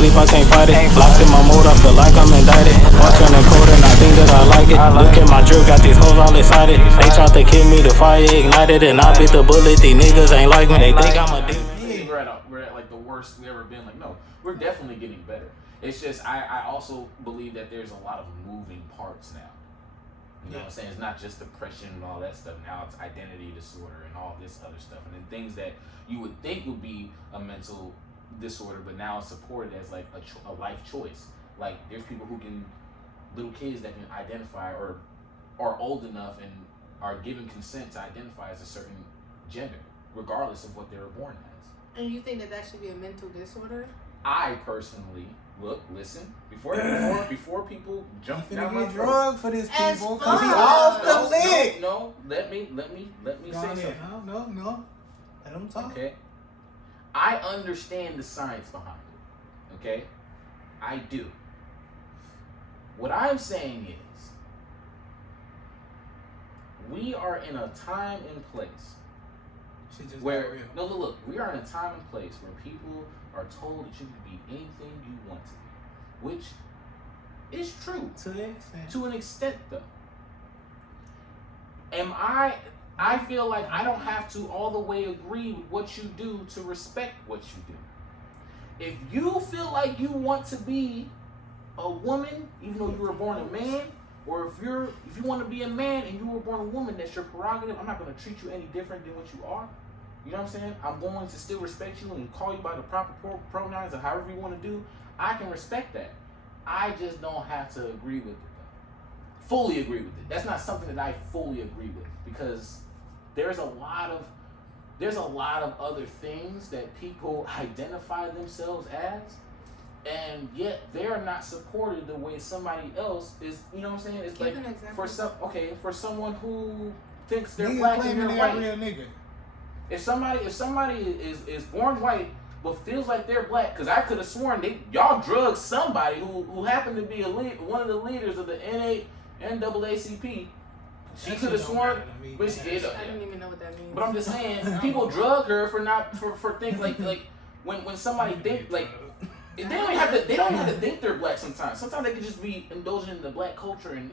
sleep, I can't fight it. Locked in my mode, I feel like I'm indicted. Watching the code and I think that I like it. Look at my drip, got these hoes all excited. They tried to kill me, the fire ignited, and I bit the bullet. These niggas ain't like me, they think I'm a demon. We're at like the worst we ever been. Like, no, we're definitely getting better. It's just I also believe that there's a lot of moving parts now. You know what I'm saying? It's not just depression and all that stuff. Now it's identity disorder and all this other stuff. And then things that you would think would be a mental disorder, but now it's supported as like a life choice. Like there's people who can, little kids that can identify or are old enough and are given consent to identify as a certain gender, regardless of what they were born as. And you think that should be a mental disorder? I personally listen before people jump down my throat. Drug for this people because he off the lick. No, let me say something. No. Let him talk. Okay. I understand the science behind it. Okay? I do. What I'm saying is we are in a time and place where look, we are in a time and place where people are told that you can be anything you want to be, which is true to an extent though. I feel like I don't have to all the way agree with what you do to respect what you do. If you feel like you want to be a woman, even though you were born a man, or if you want to be a man and you were born a woman, that's your prerogative. I'm not going to treat you any different than what you are. You know what I'm saying? I'm going to still respect you and call you by the proper pronouns or however you want to do. I can respect that. I just don't have to agree with it though. Fully agree with it. That's not something that I fully agree with because there's a lot of other things that people identify themselves as, and yet they're not supported the way somebody else is. You know what I'm saying? It's like for someone who thinks they're black and they're white. Real nigga. If somebody is born white but feels like they're black, because I could have sworn y'all drugged somebody who happened to be one of the leaders of the NAACP. She could have sworn, but she did. I don't even know what that means. But I'm just saying, people drug her for thinking like when somebody think like they don't have to think they're black. Sometimes they could just be indulging in the black culture and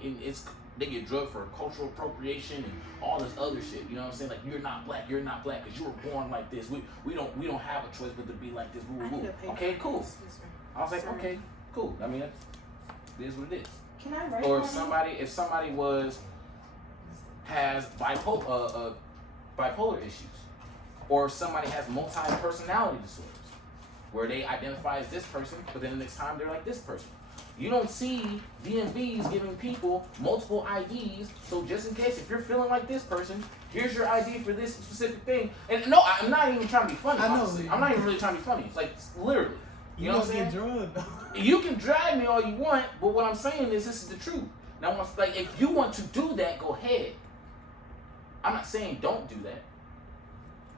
they get drugged for cultural appropriation and all this other shit. You know what I'm saying? Like you're not black because you were born like this. We don't have a choice but to be like this. Okay, cool. I was like, okay, cool. I mean, it is what it is. Can I write? Or if somebody has bipolar issues, or if somebody has multi-personality disorders, where they identify as this person, but then the next time they're like this person. You don't see DMVs giving people multiple IDs, so just in case, if you're feeling like this person, here's your ID for this specific thing. And no, I'm not even trying to be funny, honestly. I'm not even really trying to be funny. Like, literally. You know what I'm saying? Drugged. You can drag me all you want, but what I'm saying is this is the truth. Now, if you want to do that, go ahead. I'm not saying don't do that.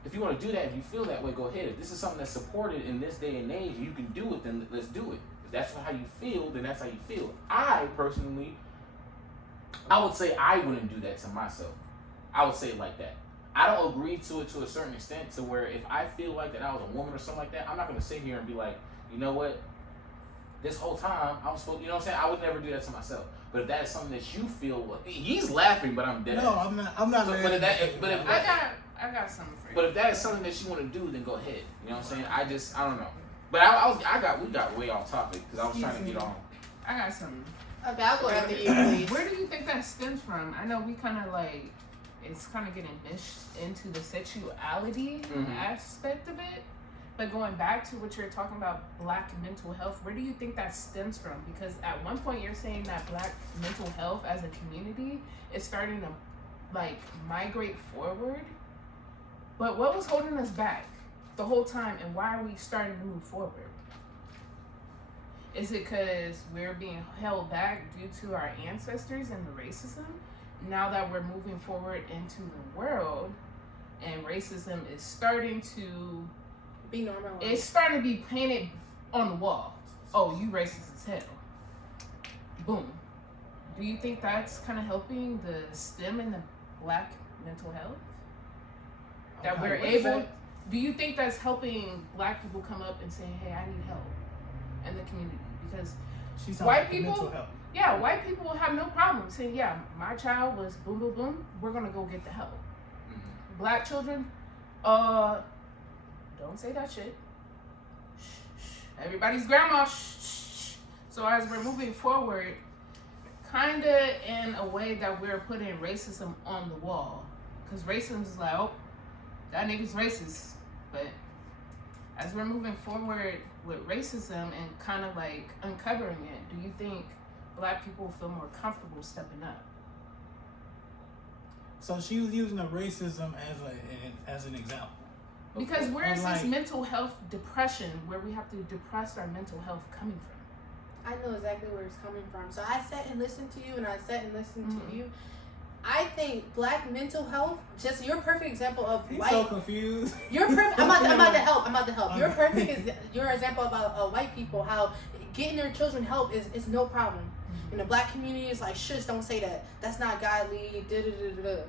If you want to do that, if you feel that way, go ahead. If this is something that's supported in this day and age, you can do it, then let's do it. If that's how you feel, then that's how you feel. I personally, I would say I wouldn't do that to myself. I would say it like that. I don't agree to it to a certain extent to where if I feel like that I was a woman or something like that, I'm not going to sit here and be like, you know what? This whole time, I was supposed, you know what I'm saying? I would never do that to myself. But if that is something that you feel, he's laughing, but I'm dead. No, I'm not so, laughing. But if I got something for you. But if that is something that you want to do, then go ahead. You know what I'm saying? I don't know. But we got way off topic because I was trying to get on. I got something. Okay, I'll go after you, please. Where do you think that stems from? I know we kind of like, it's kind of getting meshed into the sexuality aspect of it. But going back to what you're talking about, black mental health, where do you think that stems from? Because at one point you're saying that black mental health as a community is starting to like migrate forward. But what was holding us back the whole time, and why are we starting to move forward? Is it because we're being held back due to our ancestors and the racism? Now that we're moving forward into the world and racism is starting to be normal. It's starting to be painted on the wall. Oh, you racist as hell. Boom. Do you think that's kind of helping the stem in the black mental health? That we're able. Do you think that's helping black people come up and say, "Hey, I need help"? in the community because She's white people, mental health. yeah, white people have no problem saying, yeah, my child was boom, boom, boom. We're gonna go get the help. Black children, don't say that shit. Shh, shh. Everybody's grandma. Shh, shh. So as we're moving forward, kind of in a way that we're putting racism on the wall, because racism is like, oh, that nigga's racist. But as we're moving forward with racism and kind of like uncovering it, do you think Black people feel more comfortable stepping up? So she was using the racism as an example. Because where is like, this mental health depression where we have to depress our mental health coming from? I know exactly where it's coming from. So I sat and listened to you, and I sat and listened to you. I think Black mental health, just your perfect example of He's white. so confused. You're perfect. I'm about to help. I'm about to help. Your perfect is your example about white people. How getting their children help is no problem. In the Black community, it's like, shush, don't say that. That's not godly.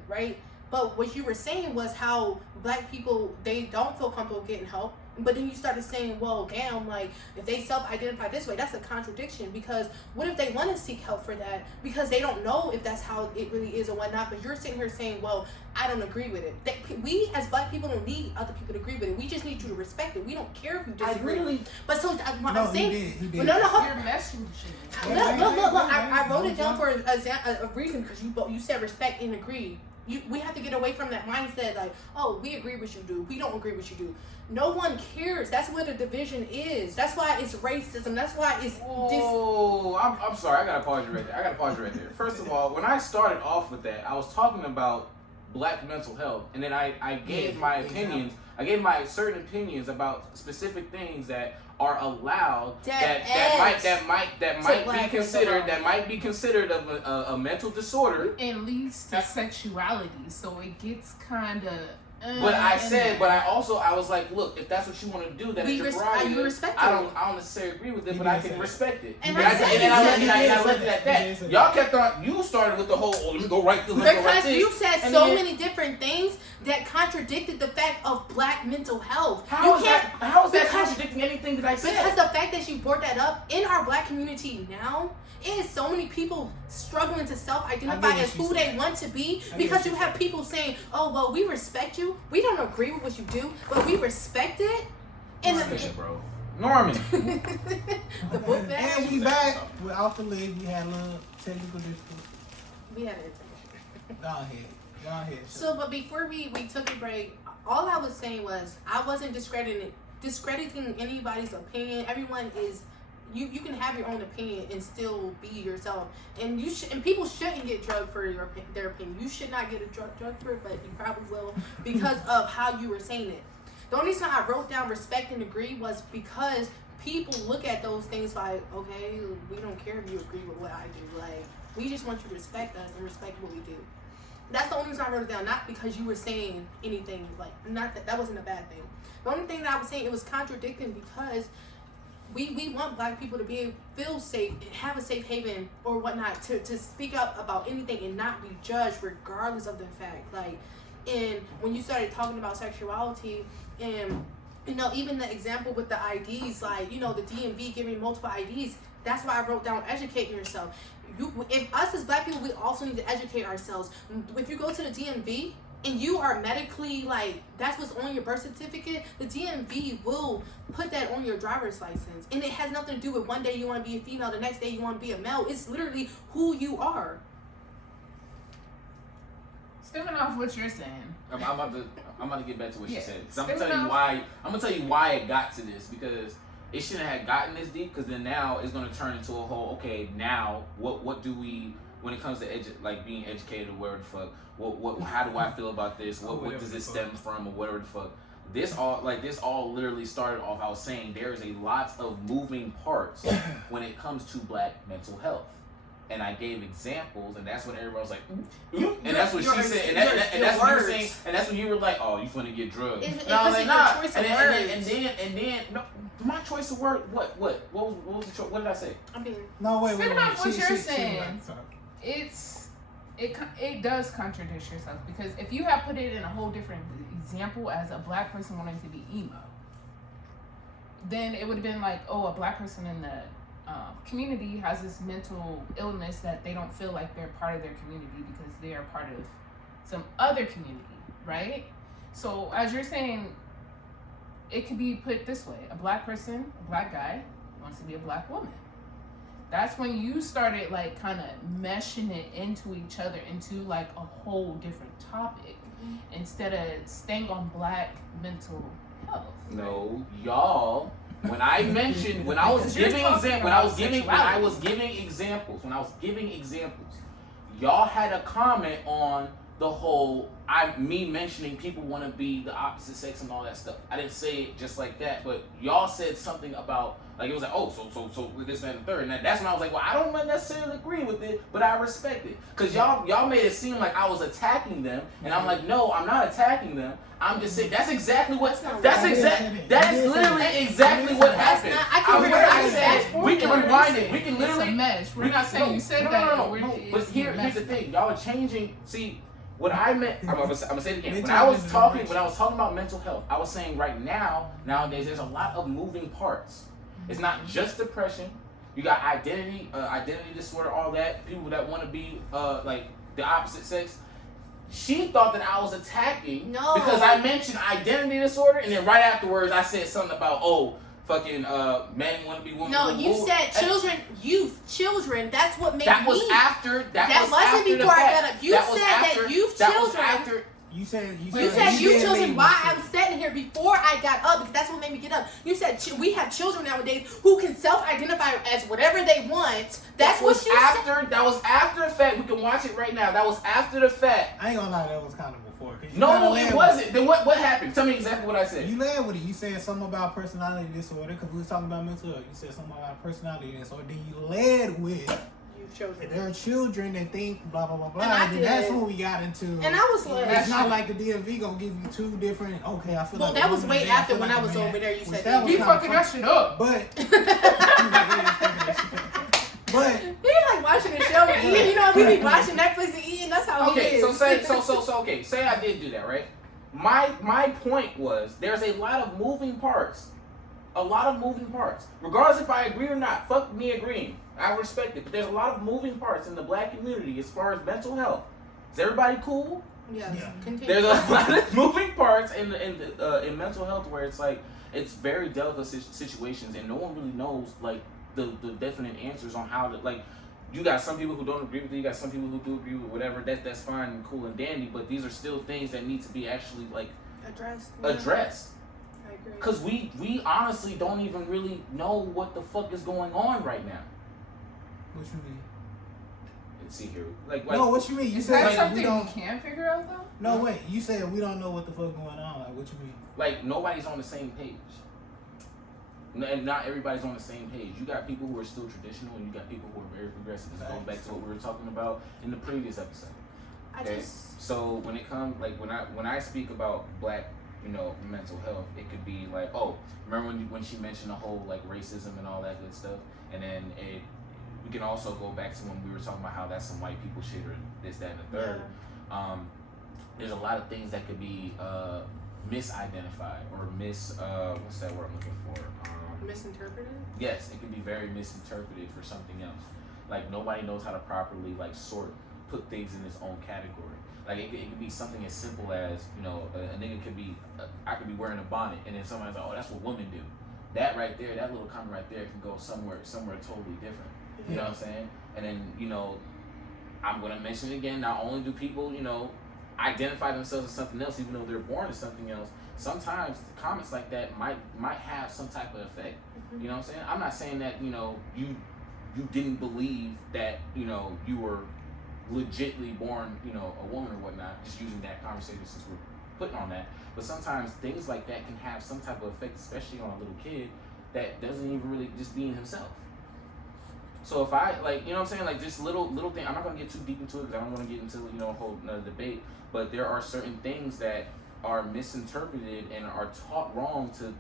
Right? But what you were saying was how Black people, they don't feel comfortable getting help. But then you started saying, well, damn, like, if they self-identify this way, that's a contradiction. Because what if they want to seek help for that? Because they don't know if that's how it really is or whatnot. But you're sitting here saying, well, I don't agree with it. We, as Black people, don't need other people to agree with it. We just need you to respect it. We don't care if you disagree. But so, what I'm saying... He did. No, You're messing shit. Look. I wrote it down for a reason, because you said respect and agree. We have to get away from that mindset like, oh, we agree what you do, we don't agree what you do. No one cares. That's where the division is. That's why it's racism. That's why it's I'm sorry, I gotta pause you right there. First of all, when I started off with that, I was talking about Black mental health, and then I gave my opinions. I gave my certain opinions about specific things that are allowed that might be considered of a mental disorder and leads to sexuality, so it gets kind of. But I was like, look, if that's what you want to do, then it's your prerogative. I don't necessarily agree with it, but I can respect it. And I left it at that. Y'all kept on. You started with the whole, let me go right this. Because you said so many different things that contradicted the fact of Black mental health. How is that contradicting anything that I said? Because the fact that you brought that up in our Black community now, it is so many people struggling to self-identify as who they want to be, because you have people saying, oh, well, we respect you. We don't agree with what you do, but we respect it. And bro. Norman. The book bag. And we back. We're off the league. We had a little technical difficulty. We had it. Go ahead. So, but before we took a break, all I was saying was I wasn't discrediting anybody's opinion. Everyone is... You can have your own opinion and still be yourself, and people shouldn't get drugged for their opinion. You should not get a drug for it, but you probably will because of how you were saying it. The only reason I wrote down respect and agree was because people look at those things like, okay, we don't care if you agree with what I do. Like, we just want you to respect us and respect what we do. That's the only reason I wrote it down, not because you were saying anything like not that wasn't a bad thing. The only thing that I was saying, it was contradicting because. We want Black people to feel safe, have a safe haven or whatnot, to speak up about anything and not be judged regardless of the fact. Like, and when you started talking about sexuality and, even the example with the IDs, like, the DMV giving multiple IDs, that's why I wrote down educating yourself. If us as Black people, we also need to educate ourselves. If you go to the DMV, and you are medically, like, that's what's on your birth certificate, the DMV will put that on your driver's license. And it has nothing to do with one day you want to be a female, the next day you want to be a male. It's literally who you are. Stemming off what you're saying. I'm about to get back to what she said. I'm gonna tell you why it got to this, because it shouldn't have gotten this deep, because then now it's gonna turn into a whole, okay, now what do we, when it comes to being educated or whatever the fuck, how do I feel about this? What does this stem from, or whatever the fuck? This all literally started off. I was saying there is a lot of moving parts when it comes to Black mental health, and I gave examples, and that's when everybody was like, and that's what she said, and that's what you were saying, and that's when you were like, oh, you finna get drugged. And I was like, nah. And then, no, my choice of word. What was the choice? What did I say? I mean, no, wait. Stemming off what you're saying. It does contradict yourself, because if you have put it in a whole different example as a Black person wanting to be emo, then it would have been like, oh, a black person in the community has this mental illness that they don't feel like they're part of their community because they are part of some other community, right? So as you're saying, it could be put this way: a black person, a black guy, wants to be a black woman. That's when you started like kind of meshing it into each other into like a whole different topic instead of staying on black mental health. No, y'all. When I mentioned, when I was giving examples, y'all had a comment on the whole me mentioning people want to be the opposite sex and all that stuff. I didn't say it just like that, but y'all said something about like it was like, oh, so this and the third, and that's when I was like, well, I don't necessarily agree with it, but I respect it, cause y'all made it seem like I was attacking them, and I'm like, no, I'm not attacking them. I'm just saying that's exactly what that's literally exactly what happened. We can rewind it. We can literally. It's a mesh. We're not saying you said that. No. But here's the thing. Y'all are changing. See, what I meant. I'm gonna say it again. When I was talking about mental health, I was saying right now, nowadays, there's a lot of moving parts. It's not just depression. You got identity disorder, all that. People that want to be like the opposite sex. She thought that I was attacking because I mentioned identity disorder, and then right afterwards I said something about fucking men want to be women. No, you said children, children. That's what made that was me. after. That wasn't before I got up. You said that youth children. You said you children. Why I'm sitting here before I got up, because that's what made me get up. You said we have children nowadays who can self-identify as whatever they want. That's what you said. That was after the fact. We can watch it right now. That was after the fact. I ain't gonna lie, that was kind of before. No, it wasn't. Then what happened? Tell me exactly what I said. You led with it. You said something about personality disorder because we was talking about mental health. You said something about personality disorder. Then you led with. Children. There are children that think blah blah blah blah. And that's when we got into. And I was like, it's not like the DMV gonna give you two different. Okay, I feel like. Well, that was way after when I was over there. You said you fucking that shit up. But. But he like watching the show and eating. You know, we be watching Netflix and eating. That's how he is. Okay, say I did do that, right? My point was there's a lot of moving parts. Regardless if I agree or not, fuck me agreeing. I respect it. But there's a lot of moving parts in the black community as far as mental health. Is everybody cool? Yes. Yeah. Continue. There's a lot of moving parts in mental health where it's like it's very delicate situations and no one really knows like the definite answers on how to like. You got some people who don't agree with it. You got some people who do agree with whatever. That's fine and cool and dandy. But these are still things that need to be actually like addressed. I agree. Because we honestly don't even really know what the fuck is going on right now. What you mean? Let's see here. Like no, what you mean? You said like, something we can't figure out though? No, wait. You said we don't know what the fuck going on. Like, what you mean? Like nobody's on the same page. And not everybody's on the same page. You got people who are still traditional, and you got people who are very progressive. This goes back to what we were talking about in the previous episode. Okay. So when it comes, like when I speak about black, mental health, it could be like, oh, remember when she mentioned the whole like racism and all that good stuff, and then we can also go back to when we were talking about how that's some white people shit or this, that, and the third. Yeah. There's a lot of things that could be misidentified or what's that word I'm looking for? Misinterpreted? Yes, it can be very misinterpreted for something else. Like nobody knows how to properly like put things in its own category. Like it could be something as simple as a nigga could be I could be wearing a bonnet and then somebody's like, oh, that's what women do. That right there, that little comment right there can go somewhere totally different. You know what I'm saying? And then I'm gonna mention it again. Not only do people identify themselves as something else, even though they're born as something else. Sometimes comments like that might have some type of effect. You know what I'm saying? I'm not saying that you didn't believe that you were legitly born a woman or whatnot. Just using that conversation since we're putting on that. But sometimes things like that can have some type of effect, especially on a little kid that doesn't even really just being himself. So if I like, what I'm saying, like just little thing. I'm not gonna get too deep into it because I don't want to get into a whole another debate. But there are certain things that are misinterpreted and are taught wrong to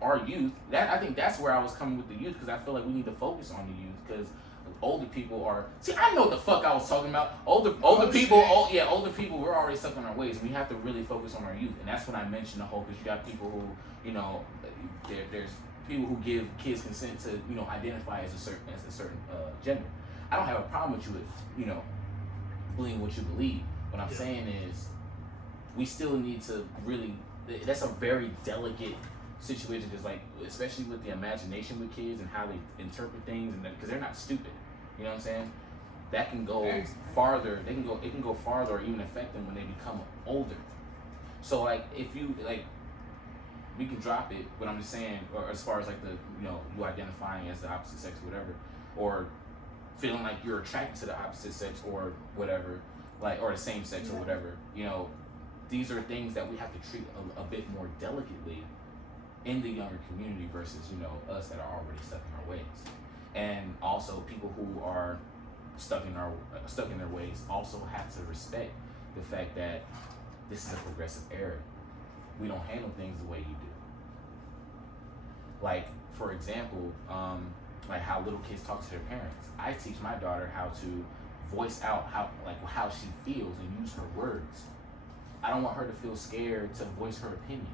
our youth. I think that's where I was coming with the youth, because I feel like we need to focus on the youth, because older people are. See, I know what the fuck I was talking about. Older people, we're already stuck on our ways, and we have to really focus on our youth. And that's when I mentioned the whole, because you got people who, there's people who give kids consent to, you know, identify as a certain gender. I don't have a problem with you, you know, believing what you believe. What I'm saying is, we still need to really. That's a very delicate situation, because, like, especially with the imagination with kids and how they interpret things, and because they're not stupid. You know what I'm saying? That can go farther. It can go farther, or even affect them when they become older. So, like, if you like. We can drop it, but I'm just saying, or as far as like the, you know, you identifying as the opposite sex or whatever, or feeling like you're attracted to the opposite sex or whatever, like, or the same sex or whatever, you know, these are things that we have to treat a bit more delicately in the younger community versus, you know, us that are already stuck in our ways. And also people who are stuck in their ways also have to respect the fact that this is a progressive era. We don't handle things the way you do. Like, for example, like how little kids talk to their parents. I teach my daughter how to voice out how she feels and use her words. I don't want her to feel scared to voice her opinions.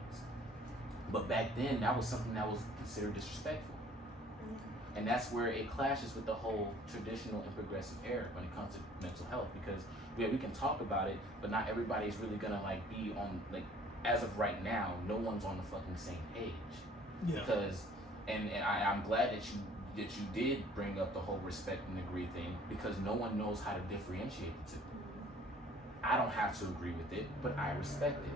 But back then, that was something that was considered disrespectful. And that's where it clashes with the whole traditional and progressive era when it comes to mental health, because we can talk about it, but not everybody is really gonna like be on, like, as of right now, no one's on the fucking same page. Yeah. Because, and I'm glad that you did bring up the whole respect and agree thing, because no one knows how to differentiate the two. I don't have to agree with it, but I respect it.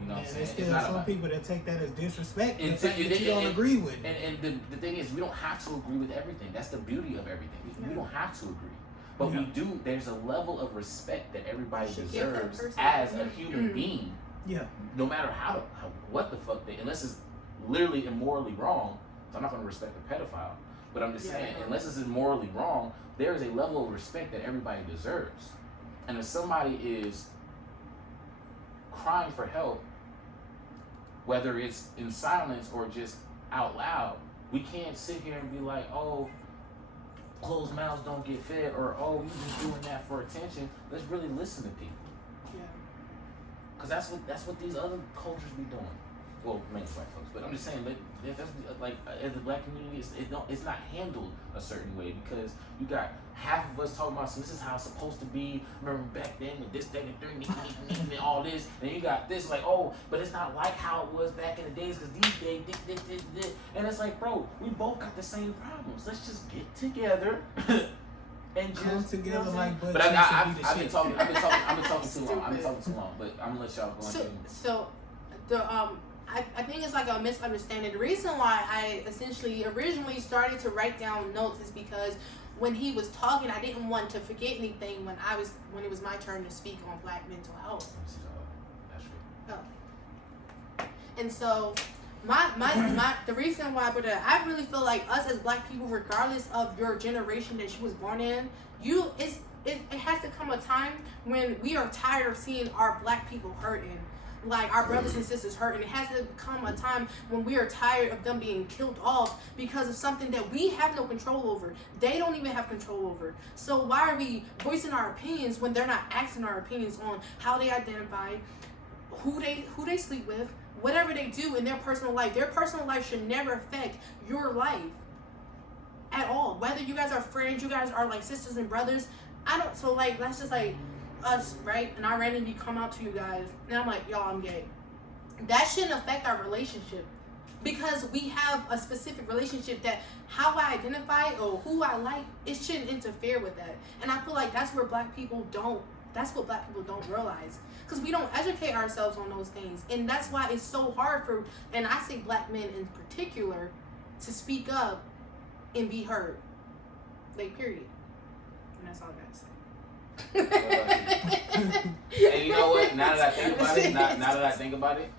You know what I'm saying? There's still some people that take that as disrespect, and that you don't agree with. And the thing is, we don't have to agree with everything. That's the beauty of everything. We don't have to agree. But we do, there's a level of respect that everybody deserves as a human being. Yeah. No matter how what the fuck unless it's literally immorally wrong, so I'm not going to respect a pedophile. But I'm just saying, unless it's immorally wrong, there is a level of respect that everybody deserves. And if somebody is crying for help, whether it's in silence or just out loud, we can't sit here and be like, oh, closed mouths don't get fed, or oh, you just doing that for attention. Let's really listen to people. Yeah. Because that's what these other cultures be doing. Well, mainly white folks, but I'm just saying, that's like, as the black community, it's not handled a certain way, because you got half of us talking about, so this is how it's supposed to be. Remember back then with this, that, and thing, and all this, and you got this, like, oh, but it's not like how it was back in the days, because these days, this, and it's like, bro, we both got the same problems. Let's just get together. And come just together, you know, like, but I've been talking too long. But I'm gonna let y'all go into. So I think it's like a misunderstanding. The reason why I originally started to write down notes is because when he was talking, I didn't want to forget anything when it was my turn to speak on Black mental health. Oh. And so the reason why, but I really feel like us as Black people, regardless of your generation that you was born in, it has to come a time when we are tired of seeing our Black people hurting. Like our brothers and sisters hurting. It has to come a time when we are tired of them being killed off because of something that we have no control over. They don't even have control over. So why are we voicing our opinions when they're not asking our opinions on how they identify, who they sleep with, whatever they do in their personal life? Their personal life should never affect your life at all. Whether you guys are friends, you guys are like sisters and brothers. So like, let's just like us, right? And I randomly come out to you guys and I'm like, y'all, I'm gay. That shouldn't affect our relationship, because we have a specific relationship that how I identify or who I like, it shouldn't interfere with that. And I feel like that's what Black people don't realize, because we don't educate ourselves on those things. And that's why it's so hard and I say Black men in particular, to speak up and be heard. Like, period. And that's all I gotta say. And you know what? Now that I think about it,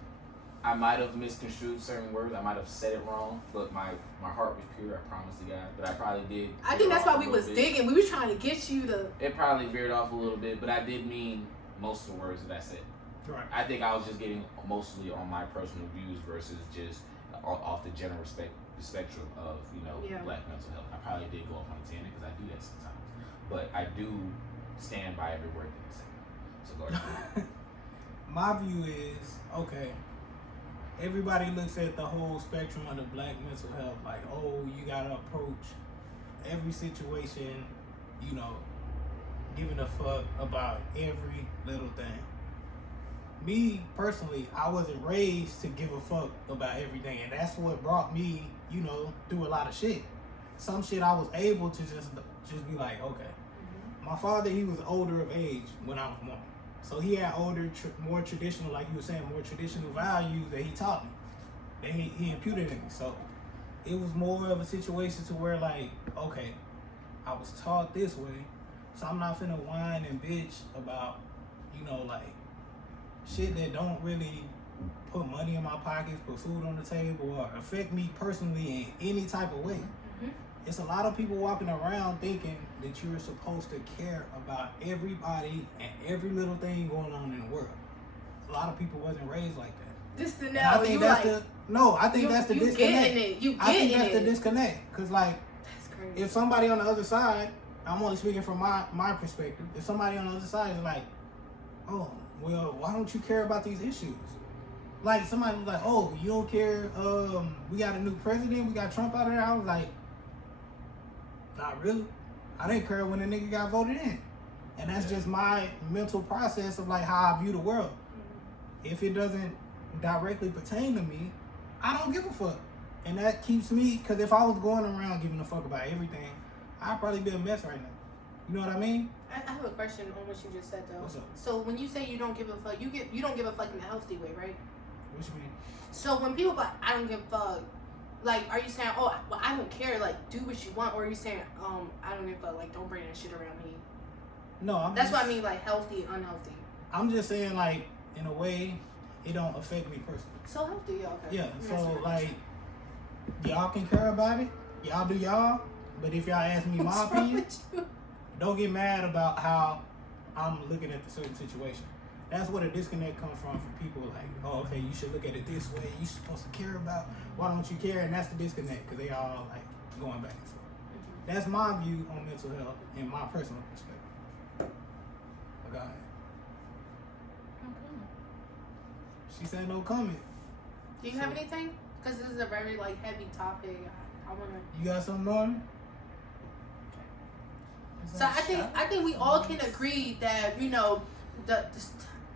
I might have misconstrued certain words. I might have said it wrong, but my heart was pure. I promise to God. But I probably did. I think that's why we was digging. We was trying to get you to. It probably veered off a little bit, but I did mean most of the words that I said. Right. I think I was just getting mostly on my personal views versus just off the general spectrum of, you know, Black mental health. I probably did go off on a tangent because I do that sometimes, but I do stand by every word that I say. So go ahead. My view is, okay, everybody looks at the whole spectrum of the black mental health, like, oh, you gotta approach every situation, you know, giving a fuck about every little thing. Me, personally, I wasn't raised to give a fuck about everything, and that's what brought me, you know, through a lot of shit. Some shit I was able to just be like, okay. My father, he was older of age when I was born. So he had older, more traditional, like you were saying, more traditional values that he taught me, that he imputed in me. So it was more of a situation to where, like, okay, I was taught this way, so I'm not finna whine and bitch about, you know, like, shit that don't really put money in my pockets, put food on the table, or affect me personally in any type of way. Mm-hmm. It's a lot of people walking around thinking that you're supposed to care about everybody and every little thing going on in the world. A lot of people wasn't raised like that. This the And now I think you that's like the no. I think that's the you disconnect. getting it. You I think getting that's the it. disconnect. Cause like, That's crazy. if somebody on the other side, I'm only speaking from my perspective. If somebody on the other side is like, oh, well, why don't you care about these issues? Like somebody was like, oh, you don't care. We got a new president. We got Trump out of there. I was like, not really. I didn't care when the nigga got voted in. And that's just my mental process of like how I view the world. If it doesn't directly pertain to me, I don't give a fuck. And that keeps me, because if I was going around giving a fuck about everything, I'd probably be a mess right now. You know what I mean? I have a question on what you just said though. What's up? So when you say you don't give a fuck, you don't give a fuck in a healthy way, right? What you mean? So when people like I don't give a fuck, like are you saying, oh well I don't care, like do what you want, or are you saying I don't give a fuck, like don't bring that shit around me? No, That's what I mean, like healthy, unhealthy. I'm just saying, like, in a way, it don't affect me personally. So healthy, yeah, okay. Yeah, That's so what like, y'all can care about it, y'all do y'all, but if y'all ask me my What's wrong opinion, with you? don't get mad about how I'm looking at the certain situation. That's where the disconnect comes from people like, oh, okay, you should look at it this way, you're supposed to care about, why don't you care? And that's the disconnect, because they all like going back and forth. That's my view on mental health in my personal perspective. But go ahead. She said no comment. Do you have anything? Because this is a very like heavy topic. I wanna. You got something on? So I think we all can agree that you know the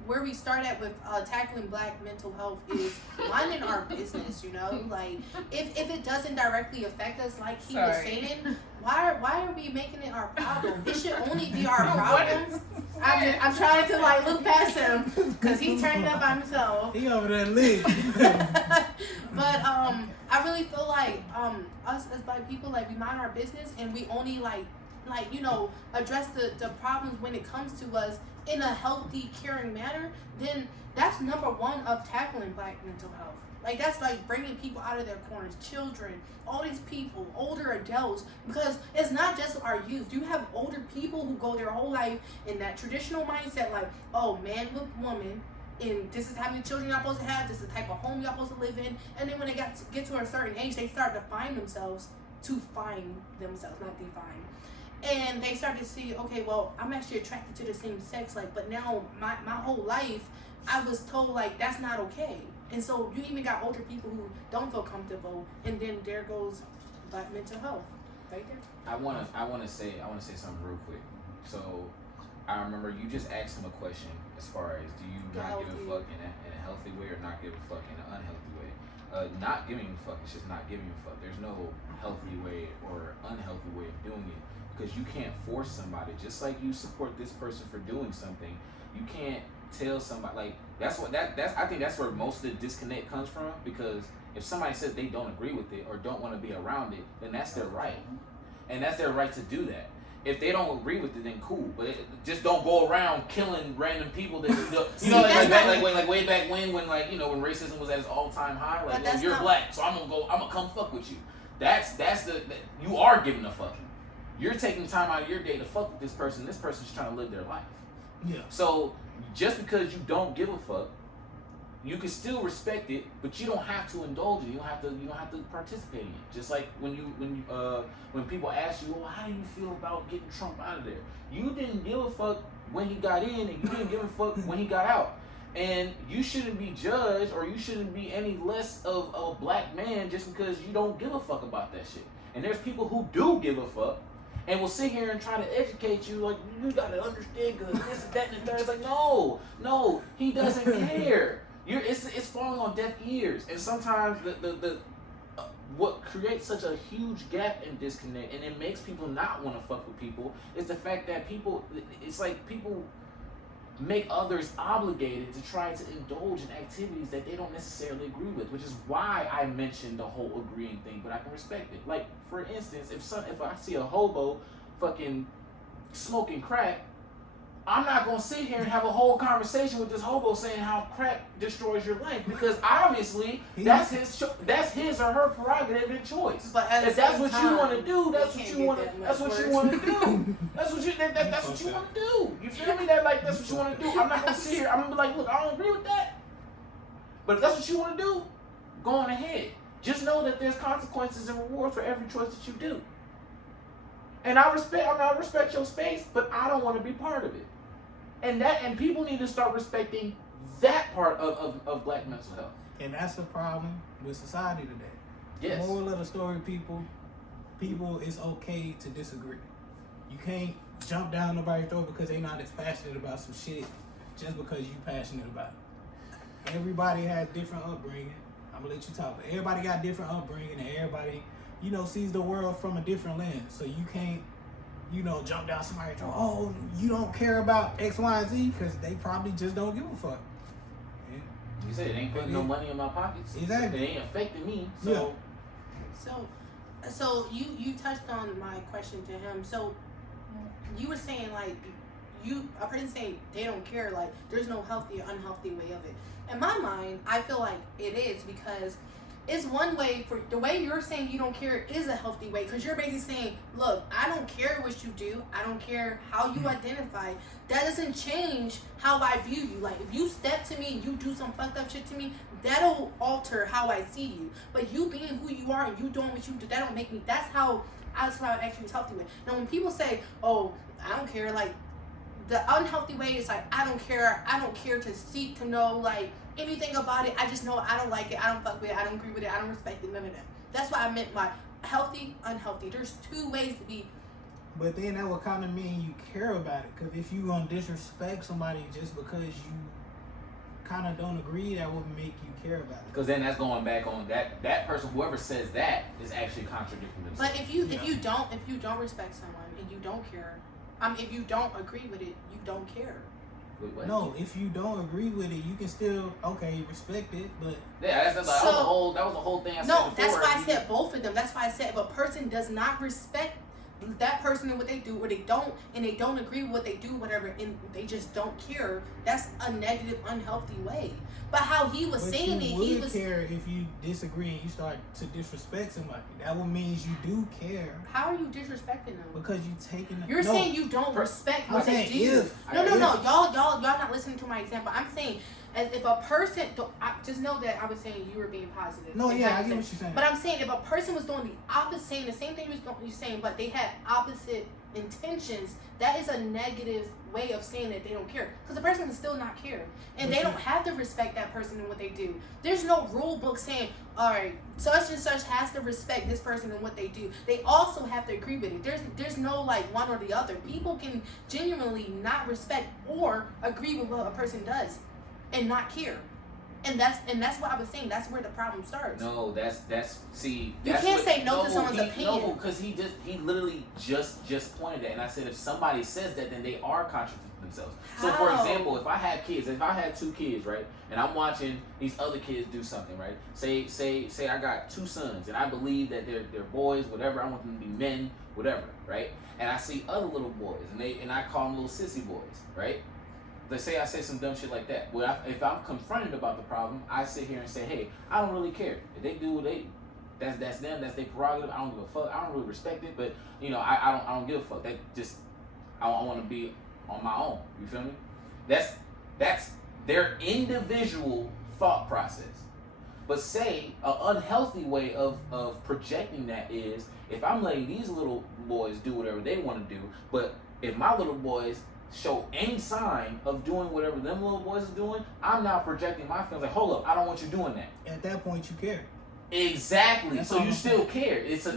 where we start at with tackling black mental health is minding our business. You know, like if it doesn't directly affect us, like he was saying, why are we making it our problem? It should only be our problem. I'm trying to like look past him because he turned up by himself. He over there lit. But I really feel like us as black people, like we mind our business and we only like you know address the problems when it comes to us in a healthy, caring manner. Then that's number one of tackling black mental health. Like that's like bringing people out of their corners, children, all these people, older adults, because it's not just our youth. You have older people who go their whole life in that traditional mindset, like, oh, man with woman, and this is how many children y'all supposed to have, this is the type of home y'all supposed to live in, and then when they get to a certain age, they start to find themselves, not define. And they start to see, okay, well, I'm actually attracted to the same sex, like, but now my whole life, I was told, like, that's not okay. And so you even got older people who don't feel comfortable, and then there goes black mental health, right there. I wanna say something real quick. So I remember you just asked him a question as far as do you not give a fuck in a healthy way or not give a fuck in an unhealthy way. Not giving a fuck is just not giving a fuck. There's no healthy way or unhealthy way of doing it, because you can't force somebody. Just like you support this person for doing something, you can't tell somebody, like, that's I think that's where most of the disconnect comes from, because if somebody says they don't agree with it or don't want to be around it, then that's their right, and that's their right to do that. If they don't agree with it, then cool, but just don't go around killing random people that you know, like way back when like, you know, when racism was at its all-time high, like, well, you're black, so I'm gonna come fuck with you. That's you are giving a fuck. You're taking time out of your day to fuck with this person. This person's trying to live their life. Yeah. So just because you don't give a fuck, you can still respect it, but you don't have to indulge it. You don't have to participate in it. Just like when people ask you, well, how do you feel about getting Trump out of there? You didn't give a fuck when he got in, and you didn't give a fuck when he got out. And you shouldn't be judged, or you shouldn't be any less of a black man just because you don't give a fuck about that shit. And there's people who do give a fuck and will sit here and try to educate you like, you gotta understand because this and that and the third. It's like, no, he doesn't care. It's falling on deaf ears. And sometimes the what creates such a huge gap and disconnect, and it makes people not want to fuck with people, is the fact that it's like people make others obligated to try to indulge in activities that they don't necessarily agree with, which is why I mentioned the whole agreeing thing, but I can respect it. Like, for instance, if I see a hobo fucking smoking crack, I'm not gonna sit here and have a whole conversation with this hobo saying how crack destroys your life, because obviously that's his or her prerogative and choice. But if that's what you want to do, that's what you want to do. That's what you want to do. You feel me? That's what you want to do. I'm not gonna sit here. I'm gonna be like, look, I don't agree with that. But if that's what you want to do, go on ahead. Just know that there's consequences and rewards for every choice that you do. And I respect your space, but I don't want to be part of it. And people need to start respecting that part of black mental health. And that's the problem with society today. Yes. Moral of the story, people, it's okay to disagree. You can't jump down nobody's throat because they not as passionate about some shit just because you passionate about it. Everybody has different upbringing. I'm gonna let you talk, but everybody got different upbringing, and everybody, sees the world from a different lens. So you can't, jump down somebody's throat. Oh, you don't care about X, Y, and Z, because they probably just don't give a fuck. And you said it ain't putting no money in my pockets. Exactly. It ain't affecting me. So, So you touched on my question to him. So you were saying like a person saying they don't care, like there's no healthy or unhealthy way of it. In my mind, I feel like it is, because it's one way. For the way you're saying you don't care is a healthy way, because you're basically saying, look, I don't care what you do, I don't care how you identify, that doesn't change how I view you. Like, if you step to me and you do some fucked up shit to me, that'll alter how I see you. But you being who you are and you doing what you do, that don't make me. That's how I actually was healthy with. Now when people say, oh, I don't care, like the unhealthy way is like, I don't care to seek to know like anything about it. I just know I don't like it, I don't fuck with it, I don't agree with it, I don't respect it, none of that. That's what I meant by healthy, unhealthy. There's two ways to be. but then that would kind of mean you care about it, because if you gonna disrespect somebody just because you kind of don't agree, that would make you care about it. Because then that's going back on that person, whoever says that is actually contradicting themselves. But if you don't respect someone and you don't care, if you don't agree with it, you don't care. Wait, what? No, if you don't agree with it, you can still respect it, but yeah, that was the whole thing I said no, before. that's why I said both of them. That's why I said if a person does not respect that person and what they do, or they don't agree with what they do, whatever, and they just don't care, that's a negative, unhealthy way. But how he was saying it, he was care if you disagree and you start to disrespect somebody. That would mean you do care. How are you disrespecting them? Because you taking. You're saying you don't respect what they do. No, y'all not listening to my example. I'm saying, as if a person, just know that I was saying you were being positive. No, yeah, I get what you're saying. But I'm saying if a person was doing the opposite, saying the same thing you're saying, but they had opposite intentions, that is a negative way of saying that they don't care, because the person can still not care, and they don't have to respect that person and what they do. There's no rule book saying, all right, such and such has to respect this person and what they do. They also have to agree with it. There's no like one or the other. People can genuinely not respect or agree with what a person does and not care. And that's what I was saying. That's where the problem starts. No, see. You can't say no to someone's opinion. No, because he literally just pointed that, and I said if somebody says that, then they are contradicting themselves. How? So for example, if I had 2 kids, right, and I'm watching these other kids do something, right? Say I got 2 sons, and I believe that they're boys, whatever. I want them to be men, whatever, right? And I see other little boys, and I call them little sissy boys, right? Let's say I say some dumb shit like that. Well, if I'm confronted about the problem, I sit here and say, hey, I don't really care. If they do what that's them, that's their prerogative. I don't give a fuck. I don't really respect it, but I don't give a fuck. That just I want to be on my own. You feel me? That's their individual thought process. But say an unhealthy way of projecting that is if I'm letting these little boys do whatever they want to do, but if my little boys show any sign of doing whatever them little boys are doing, I'm now projecting my feelings like, hold up, I don't want you doing that. At that point, you care. Exactly. That's so all you I'm still care. It's a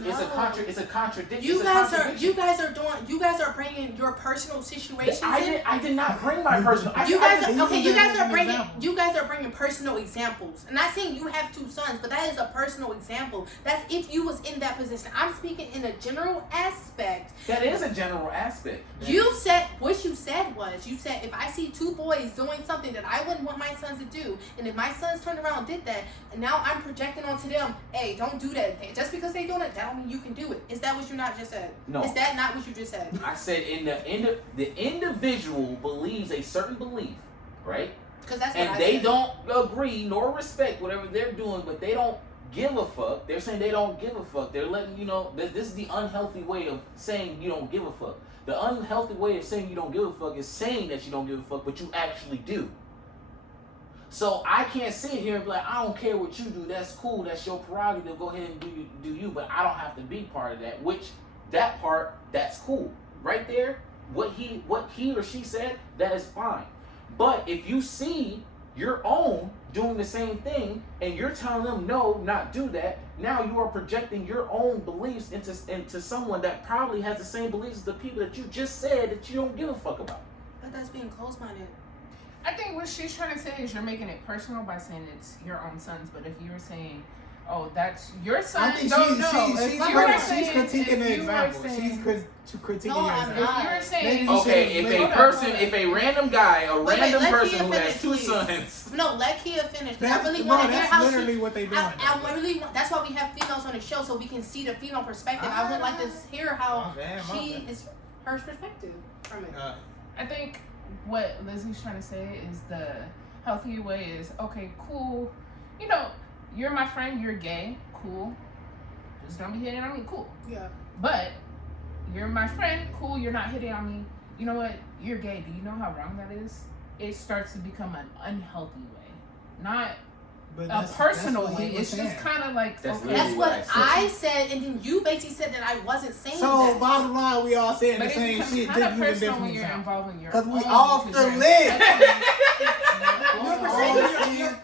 contradiction. You guys are bringing your personal situations in. I did not bring my personal. You guys are bringing personal examples. I'm not saying you have 2 sons, but that is a personal example. That's if you was in that position. I'm speaking in a general aspect. That is a general aspect. You said if I see 2 boys doing something that I wouldn't want my sons to do, and if my sons turned around and did that, and now I'm projecting onto them, hey, don't do that. Just because they doing it, that don't mean you can do it. Is that what you not just said? No. Is that not what you just said? I said the individual believes a certain belief, right? Because that's and what I they said. don't agree nor respect whatever they're doing, but they don't give a fuck. They're saying they don't give a fuck. They're letting you know this is the unhealthy way of saying you don't give a fuck. The unhealthy way of saying you don't give a fuck is saying that you don't give a fuck, but you actually do. So I can't sit here and be like, I don't care what you do. That's cool. That's your prerogative. Go ahead and do you. But I don't have to be part of that. Which that part, that's cool. Right there, what he or she said, that is fine. But if you see your own doing the same thing and you're telling them no, not do that, now you are projecting your own beliefs into someone that probably has the same beliefs as the people that you just said that you don't give a fuck about. But that's being close-minded. I think what she's trying to say is you're making it personal by saying it's your own sons. But if you were saying, oh, that's your son, I think she's critiquing the example. She's critiquing your example. If you were saying, okay, if a random guy, random person who has 2 please. sons. No, let Kia finish. I really want to hear how literally what they doing. I really want. That's why we have females on the show so we can see the female perspective. I would like to hear how her perspective from it. I think what Lizzy's trying to say is the healthy way is, okay, cool. You know, you're my friend, you're gay, cool. Just don't be hitting on me, cool. Yeah. But you're my friend, cool, you're not hitting on me. You know what? You're gay. Do you know how wrong that is? It starts to become an unhealthy way. Not a personal way. It's just kind of like, that's what I said, and then you basically said that I wasn't saying that. So bottom line, we all saying the same shit. Kind of personal when you're involving your because we off the list.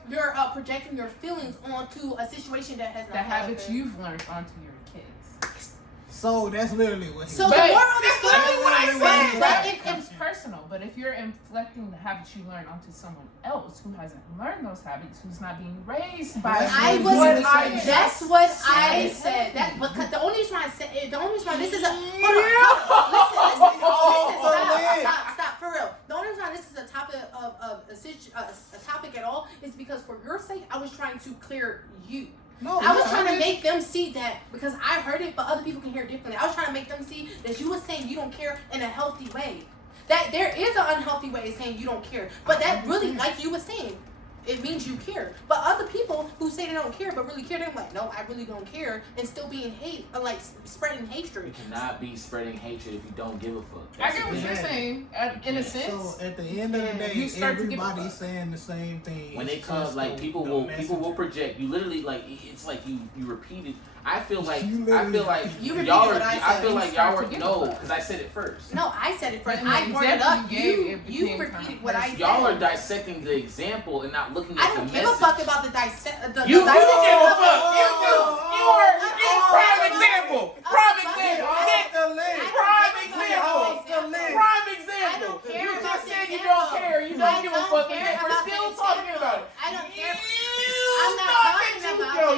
You're projecting your feelings onto a situation that has not happened. The habits you've learned onto your kids. So that's literally what he So the moral of the story, what I said. but It becomes personal. But if you're inflecting the habits you learn onto someone else who hasn't learned those habits, who's not being raised by that's what I said. That because the only reason I said this is a stop for real. The only reason this is a topic of a topic at all is because for your sake I was trying to clear you. No, I was trying to make them see that because I heard it, but other people can hear it differently. I was trying to make them see that you were saying you don't care in a healthy way. That there is an unhealthy way of saying you don't care, but that really, like you were saying, it means you care. But other people who say they don't care but really care, they're like, no, I really don't care, and still being spreading hatred. You cannot be spreading hatred if you don't give a fuck. I get what you're saying, in a sense. So at the end of the day, everybody's saying the same thing. When it comes, like people will project. You literally it's like you repeat it. I feel like y'all were no, because I said it first. No, I said it first. I brought it up. You repeated what I said. Y'all are dissecting the example and not looking at the message. I don't give a fuck about the dissect. You do give a fuck. You do. You are prime example. Prime example. Prime example. You just said you don't care. You don't give a fuck. We're still talking about it. I don't care. I'm not talking about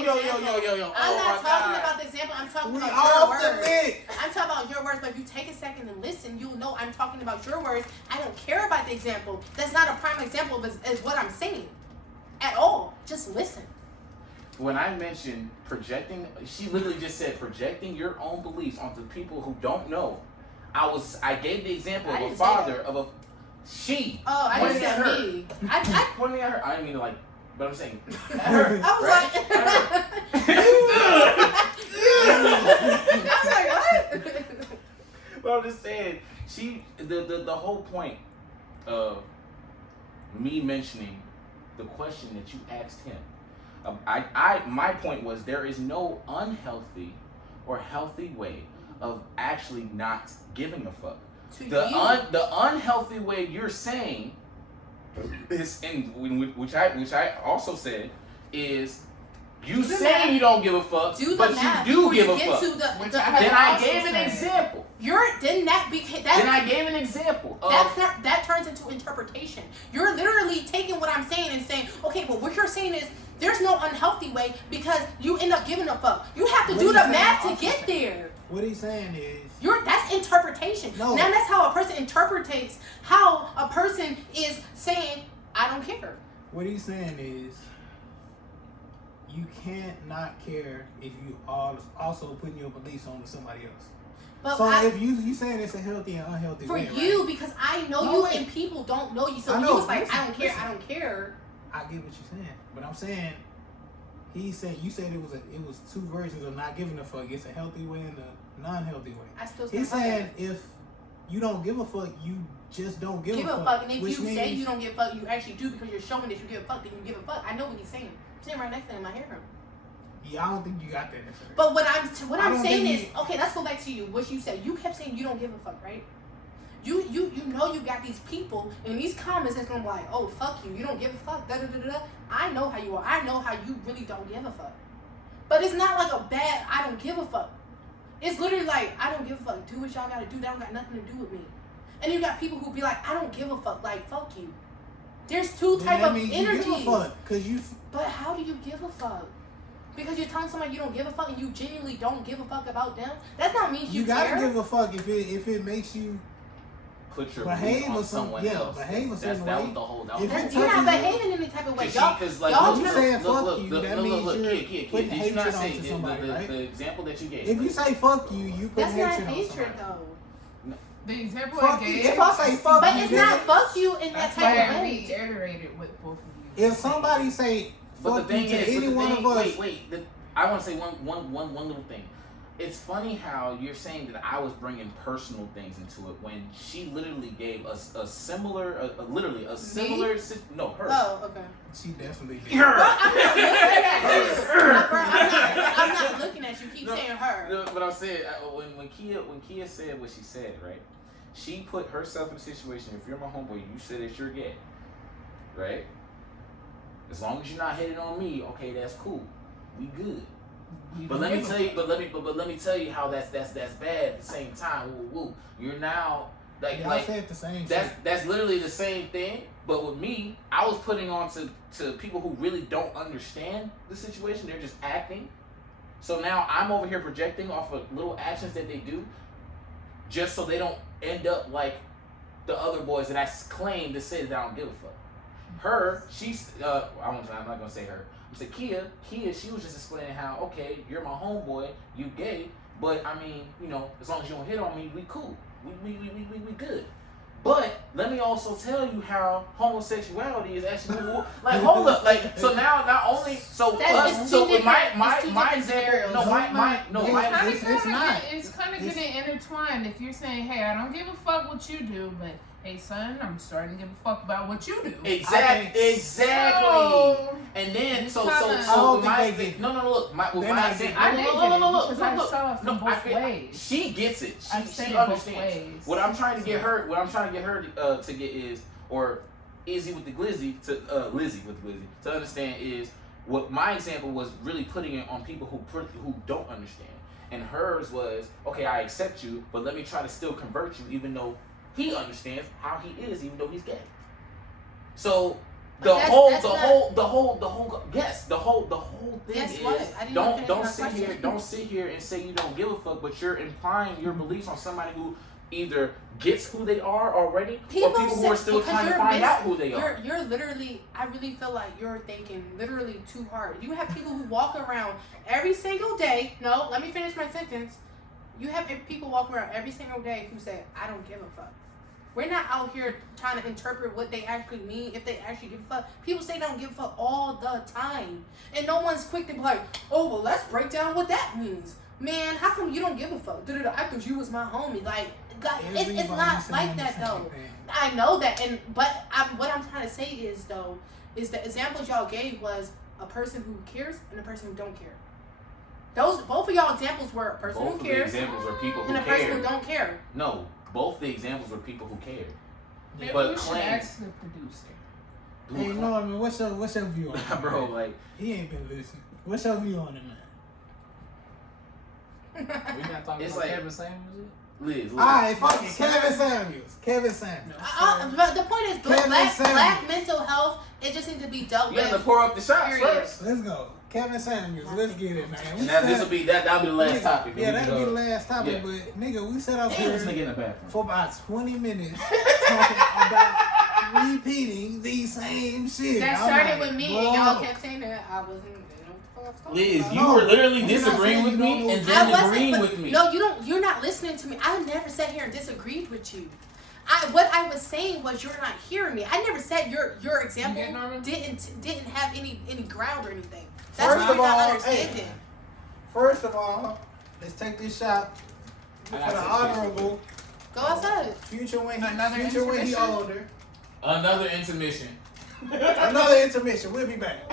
I'm not talking about the example. I'm talking about your words. I'm talking about your words, but if you take a second and listen, you'll know I'm talking about your words. I don't care about the example. That's not a prime example of what I'm saying at all. Just listen. When I mentioned projecting, she literally just said projecting your own beliefs onto people who don't know. I gave the example of a father of a she. Oh, I didn't say me. Pointing at her. I didn't mean to like. But I'm saying, her, I was like, what? But I'm just saying, the whole point of me mentioning the question that you asked him, my point was there is no unhealthy or healthy way of actually not giving a fuck. To The you. the unhealthy way you're saying is, and which I also said is, you Do the say math. you don't give a fuck, Do the but math you do before give you a get fuck. to the, Which the, I have Then I also gave an said. example. then that became Then that. I gave an example of That turns into interpretation. You're literally taking what I'm saying and saying, okay, well, what you're saying is there's no unhealthy way because you end up giving a fuck. You have to What do he's the saying math to also- get there. What he's saying is, That's interpretation. No. Now that's how a person interprets how a person is saying, I don't care. what he's saying is, you can't not care if you are also putting your beliefs on to somebody else. But So I, if you saying it's a healthy and unhealthy for way, you, right? because I know No, you wait. and people don't know you. So I he know, was like, listen, I don't care, listen. I don't care. I get what you're saying, but I'm saying he said you said it was two versions of not giving a fuck. It's a healthy way and a non-healthy way. I still He's stand by saying if you don't give a fuck, you just don't give give a a fuck. And if which you say means- you don't give a fuck, you actually do because you're showing that you give a fuck, then you give a fuck. I know what he's saying. I'm sitting right next to him, I hear him. Yeah, I don't think you got that necessarily. But what I I'm don't saying think is, you- okay, let's go back to you. What you said. You kept saying you don't give a fuck, right? You know you got these people in these comments that's gonna be like, oh fuck you, you don't give a fuck, da da da da. I know how you are. I know how you really don't give a fuck. But it's not like a bad I don't give a fuck. It's literally like I don't give a fuck. Do what y'all gotta do. That don't got nothing to do with me. And you got people who be like, I don't give a fuck. Like fuck you. There's two Then type that of means energies. you give a fuck because you. But how do you give a fuck? Because you're telling somebody you don't give a fuck and you genuinely don't give a fuck about them? That not means You you gotta care. give a fuck if it makes you put your behave belief on or some- someone yeah, else. behave a That's certain that way. was the whole. That If was the it whole You're not touches you- behaving in any type of way. Cause Y'all, cause like y'all When you know- saying fuck you, that means look, you're kid, putting did you not hatred say onto the, somebody, the, right? the example that you gave? If you say fuck you, you put that's not hatred on hatred somebody. though. The example Fuck I you. gave. If I say fuck But you, it's then not fuck you in that That's type why of I way. reiterated with both of you. if somebody say But fuck the you thing to is, any one of us, wait. I want to say one little thing. It's funny how you're saying that I was bringing personal things into it when she literally gave us a similar, literally a similar. No, her. Oh, okay. she definitely did. Bro, I'm not looking at you. Bro, I'm not looking at you. Keep No, saying her. No, but I'm saying when Kia said what she said, right? She put herself in a situation. If you're my homeboy, you said that you're gay, right? As long as you're not hitting on me, okay, that's cool. We good. But let me tell you, but let me tell you how that's bad at the same time. Woo. You're now Y'all said the same shit. that's literally the same thing. But with me, I was putting on to people who really don't understand the situation. They're just acting. So now I'm over here projecting off of little actions that they do, just so they don't end up like the other boys that I claim to say that I don't give a fuck. Her, she's I'm not gonna say her. I'm saying Kia, she was just explaining how, okay, you're my homeboy, you gay, but I mean, you know, as long as you don't hit on me, we cool. We good. But let me also tell you how homosexuality is actually like hold up, like so now not only so That's- us it's so two with my different example scenarios. It's not. It's kind of getting intertwined. If you're saying, "Hey, I don't give a fuck what you do," but hey, son, I'm starting to give a fuck about what you do. Exactly. So, And then so don't my think they get it. no look my They're not getting it. I did get it look because I saw it from I both feel- ways. She gets it. I've She said it both understands. ways. What I'm trying to get her to get is, or Izzy with the Glizzy to Lizzy with the Glizzy to understand is what my example was really putting it on people who don't understand. And hers was, okay, I accept you, but let me try to still convert you, even though he understands how he is, even though he's gay. So the whole thing Guess is what? I didn't even don't finish my question. sit here and say you don't give a fuck, but you're implying your beliefs on somebody who either gets who they are already, or people who are still trying to find out who they are. You're literally, I really feel like you're thinking literally too hard. You have people who walk around every single day. No, let me finish my sentence. You have people walk around every single day who say, I don't give a fuck. We're not out here trying to interpret what they actually mean, if they actually give a fuck. People say they don't give a fuck all the time. And no one's quick to be like, oh, well, let's break down what that means. Man, how come you don't give a fuck? I thought you was my homie. Like it's not like that, though. I know that. But what I'm trying to say is, though, is the examples y'all gave was a person who cares and a person who don't care. Both of y'all examples were a person Both who of the cares examples are people and who a person care. who don't care. No, both the examples were people who cared. Maybe But we should claim- ask the producer. Hey, Norman, what's your view on it? Bro, like, He ain't been listening. What's your view on it, man? We not talking It's about like- Kevin Samuels. Liz. Alright, fuck it. Kevin Samuels. But the point is, Kevin black Samuels. mental health, it just needs to be dealt You have to with. pour up the shots Period. first. Let's go. Kevin Samuels. Let's get it, man. And that'll be the last topic. Yeah, that'll be the last topic. Yeah. But nigga, we set up Damn, here this nigga in the bathroom. for about 20 minutes talking about repeating the same shit. That I'm started like, with me, bro. and y'all kept saying that I wasn't. Liz, you No, were literally we're not disagreeing saying with you me don't know. and I then wasn't. agreeing But, with me. no, you don't. You're not listening to me. I never sat here and disagreed with you. What I was saying was you're not hearing me. I never said your example You get Norman? didn't have any ground or anything. That's First what of you're not all, understanding. First of all, let's take this shot for the honorable Go outside. future when Another he intermission? older. Another intermission. Another intermission. We'll be back.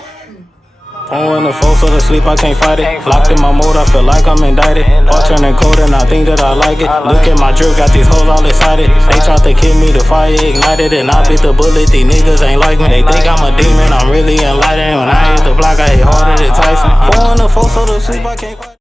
Pouring the four so to sleep, I can't fight it. Locked in my mode, I feel like I'm indicted. All turning cold and I think that I like it. Look at my drip, got these hoes all excited. They tried to kill me, the fire ignited, and I bit the bullet. These niggas ain't like me. They think I'm a demon, I'm really enlightened. When I hit the block, I hit harder than Tyson. Pouring the four so to sleep, I can't fight it.